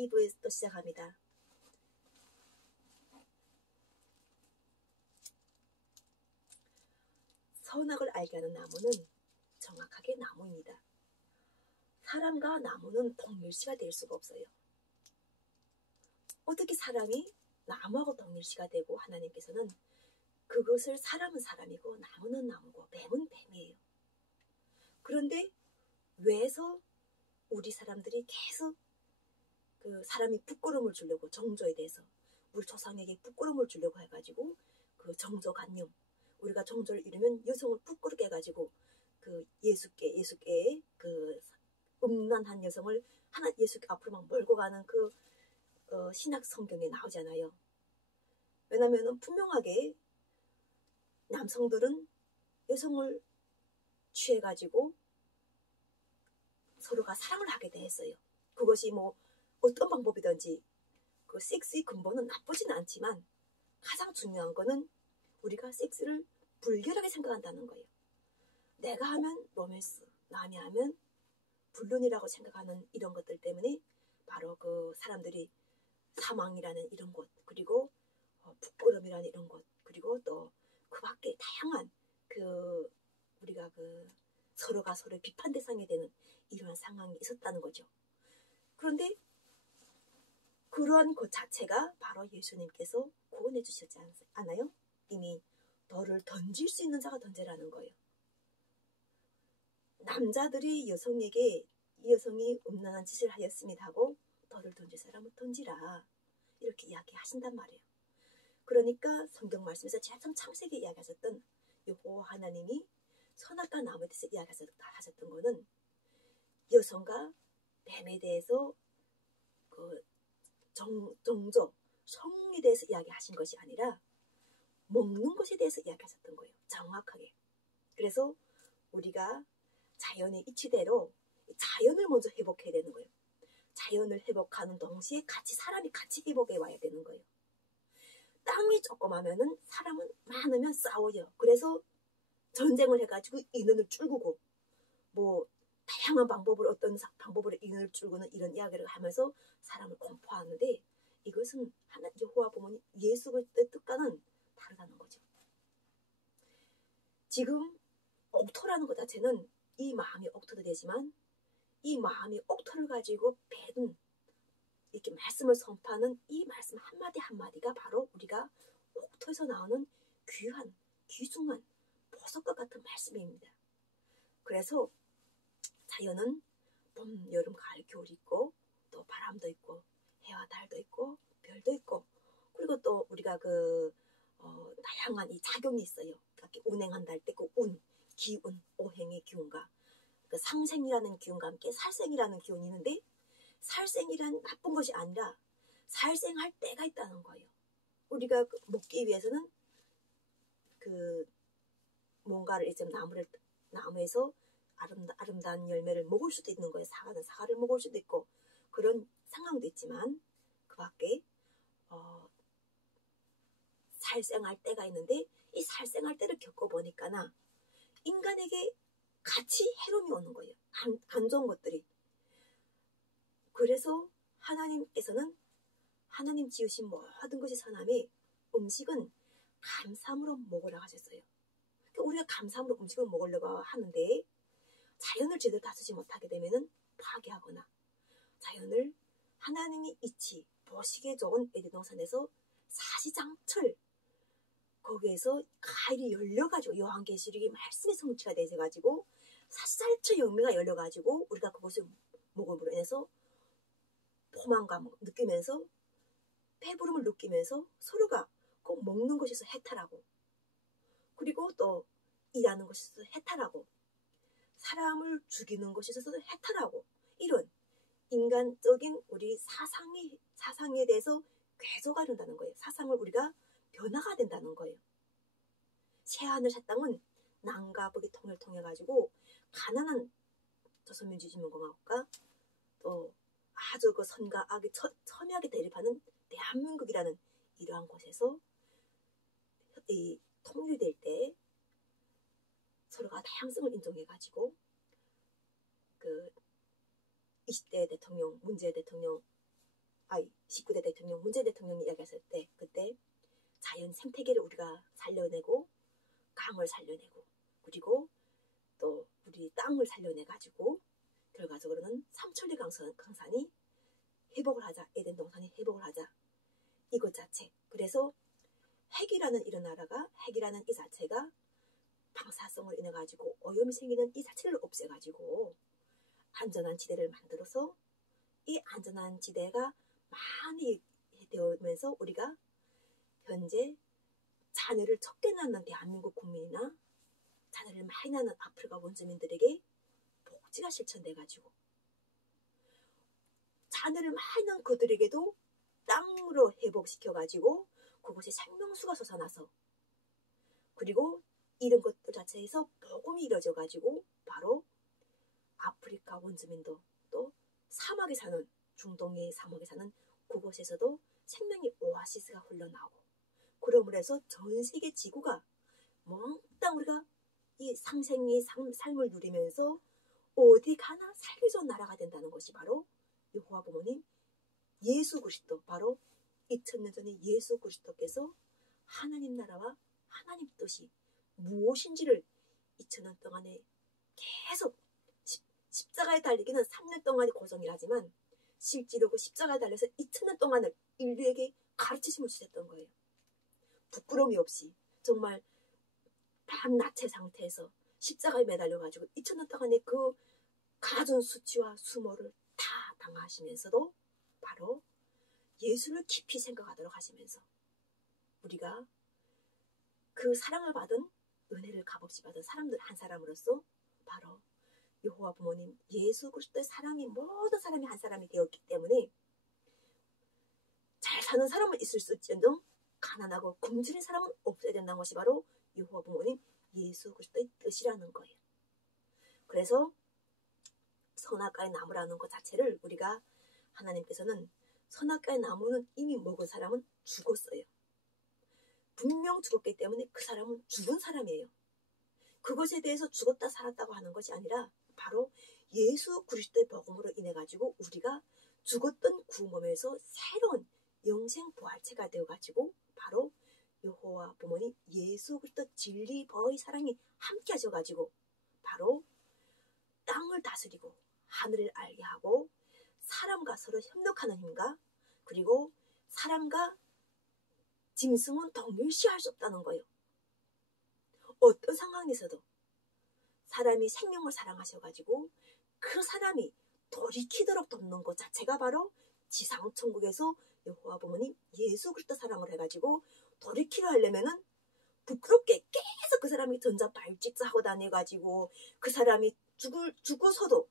2부에 또 시작합니다. 선악을 알게 하는 나무는 정확하게 나무입니다. 사람과 나무는 동일시가 될 수가 없어요. 어떻게 사람이 나무하고 동일시가 되고, 하나님께서는 그것을 사람은 사람이고 나무는 나무고 뱀은 뱀이에요. 그런데 왜서 우리 사람들이 계속 그 사람이 부끄러움을 주려고, 정조에 대해서 우리 조상에게 부끄러움을 주려고 해가지고 그 정조관념, 우리가 정조를 이루면 여성을 부끄럽게 해가지고 그 예수께의 그 음란한 여성을 하나 예수께 앞으로 막 몰고 가는 그 신약 성경에 나오잖아요. 왜냐면은 분명하게 남성들은 여성을 취해가지고 서로가 사랑을 하게 돼 했어요. 그것이 뭐 어떤 방법이든지 그 섹스의 근본은 나쁘진 않지만 가장 중요한 거는 우리가 섹스를 불결하게 생각한다는 거예요. 내가 하면 로맨스, 남이 하면 불륜이라고 생각하는 이런 것들 때문에 바로 그 사람들이 사망이라는 이런 것, 그리고 부끄러움이라는 이런 것, 그리고 또 그 밖에 다양한 그 우리가 그 서로가 서로의 비판 대상이 되는 이러한 상황이 있었다는 거죠. 그런데 그러한 것 자체가 바로 예수님께서 구원해 주셨지 않아요? 이미 너를 던질 수 있는 자가 던지라는 거예요. 남자들이 여성에게 이 여성이 음란한 짓을 하였습니다 하고 너를 던질 사람을 던지라, 이렇게 이야기하신단 말이에요. 그러니까 성경 말씀에서 제일 창세기에 이야기하셨던 여호와 하나님이 선악과 나무에 대해서 이야기하셨던 거는 여성과 뱀에 대해서 그 정조, 성에 대해서 이야기하신 것이 아니라 먹는 것에 대해서 이야기하셨던 거예요. 정확하게. 그래서 우리가 자연의 이치대로 자연을 먼저 회복해야 되는 거예요. 자연을 회복하는 동시에 사람이 같이 회복해 와야 되는 거예요. 땅이 조그마면은 사람은 많으면 싸워요. 그래서 전쟁을 해가지고 인원을 줄이고 뭐 다양한 방법으로, 어떤 방법으로 인원을 줄이고는 이런 이야기를 하면서 사람을 공포하는데, 이것은 여호와 보면 예수의 뜻과는 다르다는 거죠. 지금 옥토라는 것 자체는 이 마음이 옥토도 되지만 이 마음이 옥토를 가지고 배든 이렇게 말씀을 선포하는 이 말씀 한마디 한마디가 바로 우리가 옥토에서 나오는 귀한, 귀중한 보석과 같은 말씀입니다. 그래서 자연은 봄, 여름, 가을, 겨울이 있고 또 바람도 있고 해와 달도 있고 별도 있고, 그리고 또 우리가 다양한 이 작용이 있어요. 이렇게 운행한다 할 때 그 기운, 오행의 기운과 그 상생이라는 기운과 함께 살생이라는 기운이 있는데, 살생이란 나쁜 것이 아니라 살생할 때가 있다는 거예요. 우리가 먹기 위해서는 그 뭔가를 이제 나무에서 아름다운 열매를 먹을 수도 있는 거예요. 사과는 사과를 먹을 수도 있고 그런 상황도 있지만, 그 밖에 살생할 때가 있는데, 이 살생할 때를 겪어보니까나 인간에게 같이 해로움이 오는 거예요. 안 좋은 것들이. 그래서 하나님께서는 하나님 지으신 모든 것이 선함에 음식은 감사함으로 먹으라 하셨어요. 그러니까 우리가 감사함으로 음식을 먹으려고 하는데 자연을 제대로 다스리지 못하게 되면은 파괴하거나, 자연을 하나님이 이치 보시기에 좋은 에덴동산에서 사시장철 거기에서 가일이 열려가지고 요한계시록이 말씀의 성취가 되어가지고 사시장철 열매가 열려가지고 우리가 그것을 먹음으로 인해서 포만감 느끼면서 배부름을 느끼면서 서로가 꼭 먹는 것에서 해탈하고, 그리고 또 일하는 것에서 해탈하고, 사람을 죽이는 것에 있어서도 해탈하고, 이런 인간적인 우리 사상에 대해서 궤도가 된다는 거예요. 사상을 우리가 변화가 된다는 거예요. 새하늘 새 땅은 남과 북의 통일을 통해 가지고 가난한 조선민주주의공화국과 또 아주 그 선과 악이 첨예하게 대립하는 대한민국이라는 이러한 곳에서 이 통일될 때 서로가 다양성을 인정해 가지고 그 20대 대통령, 문재인 대통령 19대 대통령 문재인 대통령이 이야기했을 때 그때 자연 생태계를 우리가 살려내고 강을 살려내고 그리고 또 우리 땅을 살려내가지고 결과적으로는 삼천리 강산이 회복을 하자. 에덴 동산이 회복을 하자. 이것 자체. 그래서 핵이라는 이런 나라가 핵이라는 이 자체가 방사성을 인해 가지고 오염이 생기는 이 자체를 없애가지고 안전한 지대를 만들어서 이 안전한 지대가 많이 되면서 우리가 현재 자녀를 적게 낳는 대한민국 국민이나 자녀를 많이 낳는 아프리카 원주민들에게 복지가 실천돼가지고 자녀를 많이 낳은 그들에게도 땅으로 회복시켜가지고 그곳에 생명수가 솟아나서 그리고 이런 것들 자체에서 복음이 이루어져가지고 바로 아프리카 원주민도 또 사막에 사는 중동의 사막에 사는 그곳에서도 생명의 오아시스가 흘러나오고 그러므로 해서 전 세계 지구가 몽땅 우리가 이 상생의 삶을 누리면서 어디 가나 살기 좋은 나라가 된다는 것이 바로 여호와 부모님 예수 그리스도 바로 2000년 전에 예수 그리스도께서 하나님 나라와 하나님 뜻이 무엇인지를 2000년 동안에 계속 십자가에 달리기는 3년 동안이 고정이라지만 실제로 그 십자가에 달려서 2000년 동안을 인류에게 가르치심을 주셨던 거예요. 부끄러움이 없이 정말 반나체 상태에서 십자가에 매달려가지고 2000년 동안의 그 가진 수치와 수모를 다 당하시면서도 바로 예수를 깊이 생각하도록 하시면서 우리가 그 사랑을 받은 은혜를 값없이 받은 사람들 한 사람으로서 바로 여호와 부모님 예수 그리스도의 사랑이 모든 사람이 한 사람이 되었기 때문에 잘 사는 사람은 있을 수 있지언정 가난하고 굶주린 사람은 없어야 된다는 것이 바로 여호와 부모님 예수 그리스도의 뜻이라는 거예요. 그래서 선악과의 나무라는 것 자체를 우리가 하나님께서는 선악과의 나무는 이미 먹은 사람은 죽었어요. 분명 죽었기 때문에 그 사람은 죽은 사람이에요. 그것에 대해서 죽었다 살았다고 하는 것이 아니라 바로 예수 그리스도의 복음으로 인해 가지고 우리가 죽었던 구몸에서 새로운 영생 부활체가 되어 가지고 바로 여호와 부모님 예수 그리스도 진리 보의 사랑이 함께 하셔 가지고 바로 땅을 다스리고 하늘을 알게 하고 사람과 서로 협력하는 힘과 그리고 사람과 짐승은 동일시할 수 없다는 거예요. 어떤 상황에서도 사람이 생명을 사랑하셔가지고 그 사람이 돌이키도록 돕는 것 자체가 바로 지상천국에서 여호와 부모님 예수 그리스도 사랑을 해가지고 돌이키려 하려면은 부끄럽게 계속 그 사람이 전자 발짓 하고 다녀가지고 그 사람이 죽어서도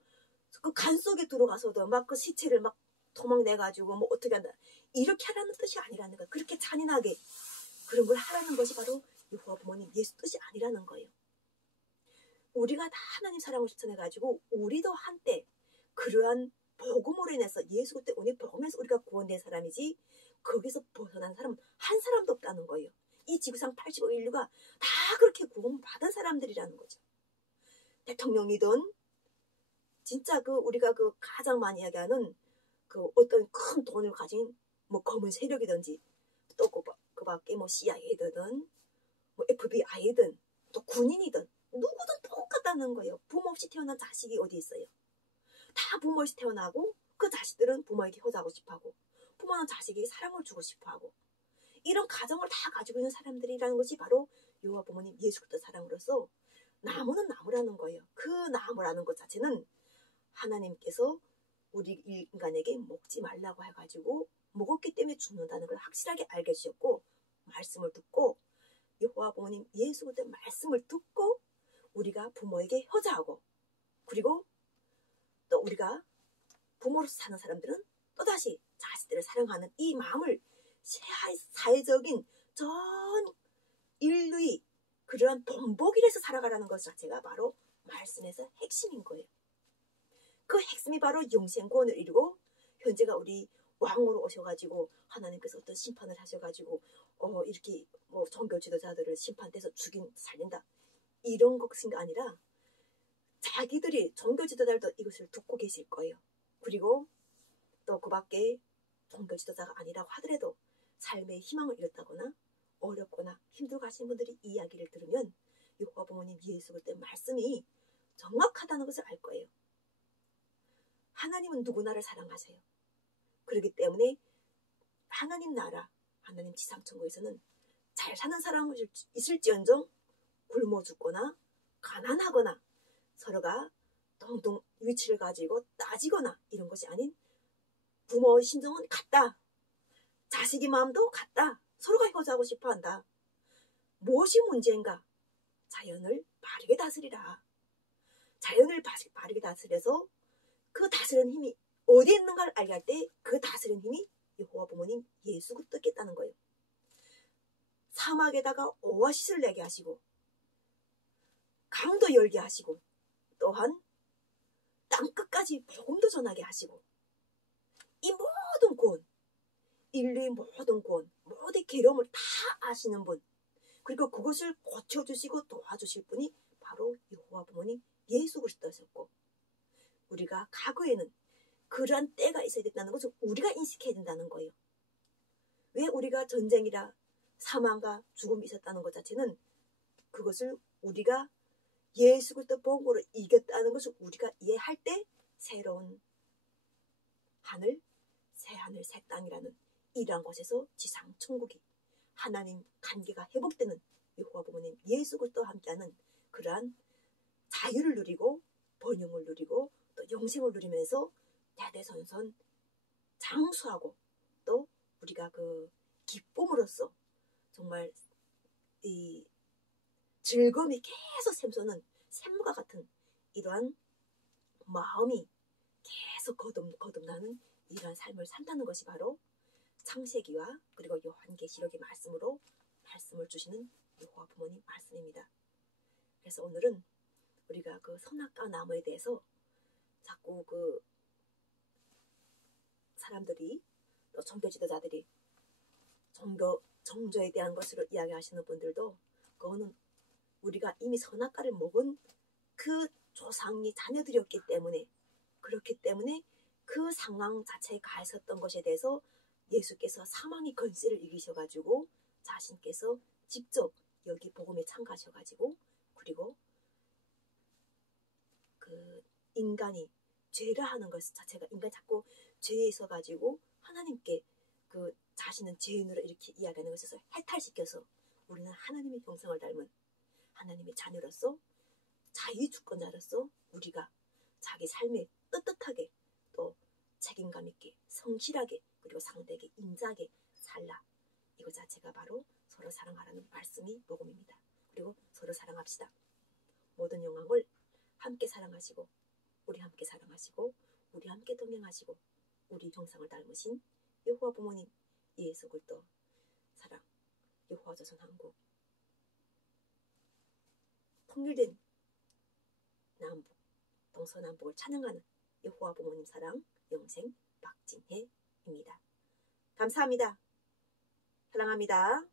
그 간 속에 들어가서도 막 그 시체를 막 도망내가지고 뭐 어떻게 한다 이렇게 하라는 뜻이 아니라는 거예요. 그렇게 잔인하게 그런 걸 하라는 것이 바로 여호와 부모님 예수 뜻이 아니라는 거예요. 우리가 다 하나님 사랑을 실천해가지고 우리도 한때 그러한 복음으로 인해서 예수 그때 오늘 복음에서 우리가 구원된 사람이지 거기서 벗어난 사람은 한 사람도 없다는 거예요. 이 지구상 85억 인류가 다 그렇게 구원받은 사람들이라는 거죠. 대통령이든 진짜 그 우리가 그 가장 많이 이야기하는 그 어떤 큰 돈을 가진 뭐 검은 세력이든지 또 그 밖에 뭐 CIA든 뭐 FBI든 또 군인이든 누구든 똑같다는 거예요. 부모 없이 태어난 자식이 어디 있어요. 다 부모 없이 태어나고 그 자식들은 부모에게 효자하고 싶어하고 부모는 자식에게 사랑을 주고 싶어하고 이런 가정을 다 가지고 있는 사람들이라는 것이 바로 여호와 부모님 예수 그리스도 사랑으로서 나무는 나무라는 거예요. 그 나무라는 것 자체는 하나님께서 우리 인간에게 먹지 말라고 해가지고 먹었기 때문에 죽는다는 걸 확실하게 알게 해주셨고 말씀을 듣고 여호와 부모님 예수 그리스도의 말씀을 듣고 우리가 부모에게 효자하고 그리고 또 우리가 부모로서 사는 사람들은 또다시 자식들을 사랑하는 이 마음을 사회적인 전 인류의 그러한 본보기에서 살아가라는 것 자체가 바로 말씀에서 핵심인 거예요. 그 핵심이 바로 영생구원을 이루고 현재가 우리 왕으로 오셔가지고 하나님께서 어떤 심판을 하셔가지고 이렇게 뭐 종교 지도자들을 심판돼서 살린다 이런 것이 아니라 자기들이 종교 지도자들도 이것을 듣고 계실 거예요. 그리고 또 그 밖에 종교 지도자가 아니라고 하더라도 삶의 희망을 잃었다거나 어렵거나 힘들고 하시는 분들이 이 이야기를 들으면 여호와 부모님 예수 그리스도의 말씀이 정확하다는 것을 알 거예요. 하나님은 누구나를 사랑하세요. 그렇기 때문에 하나님 나라, 하나님 지상천국에서는 잘 사는 사람은 있을지언정 굶어 죽거나 가난하거나 서로가 동동 위치를 가지고 따지거나 이런 것이 아닌 부모의 심정은 같다. 자식의 마음도 같다. 서로가 효자하고 싶어한다. 무엇이 문제인가? 자연을 바르게 다스리라. 자연을 바르게 다스려서 그 다스리는 힘이 어디에 있는가를 알게 할 때 그 다스리는 힘이 여호와 부모님 예수 그리스도께있다는 거예요. 사막에다가 오아시스를 내게 하시고 강도 열게 하시고 또한 땅끝까지 복음도 전하게 하시고 이 모든 구원, 인류의 모든 구원, 모든 괴로움을 다 아시는 분, 그리고 그것을 고쳐주시고 도와주실 분이 바로 여호와 부모님 예수 그리스도셨고, 우리가 과거에는 그러한 때가 있어야 된다는 것을 우리가 인식해야 된다는 거예요. 왜 우리가 전쟁이라 사망과 죽음이 있었다는 것 자체는 그것을 우리가 예수 그리스도 복음으로 이겼다는 것을 우리가 이해할 때 새로운 하늘, 새 하늘, 새 땅이라는 이러한 곳에서 지상 천국이 하나님 관계가 회복되는 여호와 부모님 예수 그리스도와 함께하는 그러한 자유를 누리고 번영을 누리고 또 영생을 누리면서 대대손손 장수하고 또 우리가 그 기쁨으로써 정말 이 즐거움이 계속 샘솟는 샘과 같은 이러한 마음이 계속 거듭나는 이러한 삶을 산다는 것이 바로 창세기와 그리고 요한계시록의 말씀으로 말씀을 주시는 여호와 부모님 말씀입니다. 그래서 오늘은 우리가 그 선악과 나무에 대해서 자꾸 그 사람들이 또 종교 지도자들이 종교에 대한 것으로 이야기하시는 분들도 그거는 우리가 이미 선악과를 먹은 그 조상이 자녀들이었기 때문에 그렇기 때문에 그 상황 자체에 가했었던 것에 대해서 예수께서 사망의 권세를 이기셔가지고 자신께서 직접 여기 복음에 참가하셔가지고 그리고 그 인간이 죄를 하는 것 자체가 인간이 자꾸 죄에 있어가지고 하나님께 그 자신은 죄인으로 이렇게 이야기하는 것에서 해탈시켜서 우리는 하나님의 형상을 닮은 하나님의 자녀로서 자유의 주권자로서 우리가 자기 삶에 떳떳하게 또 책임감 있게 성실하게 그리고 상대에게 인자하게 살라. 이거 자체가 바로 서로 사랑하라는 말씀이 복음입니다. 그리고 서로 사랑합시다. 모든 영광을 함께 사랑하시고 우리 함께 사랑하시고 우리 함께 동행하시고 우리 형상을 닮으신 여호와 부모님 예수 그리스도 사랑 여호와 조선 한국 통일된 남북 동서남북을 찬양하는 여호와 부모님 사랑 영생 박진혜입니다. 감사합니다. 사랑합니다.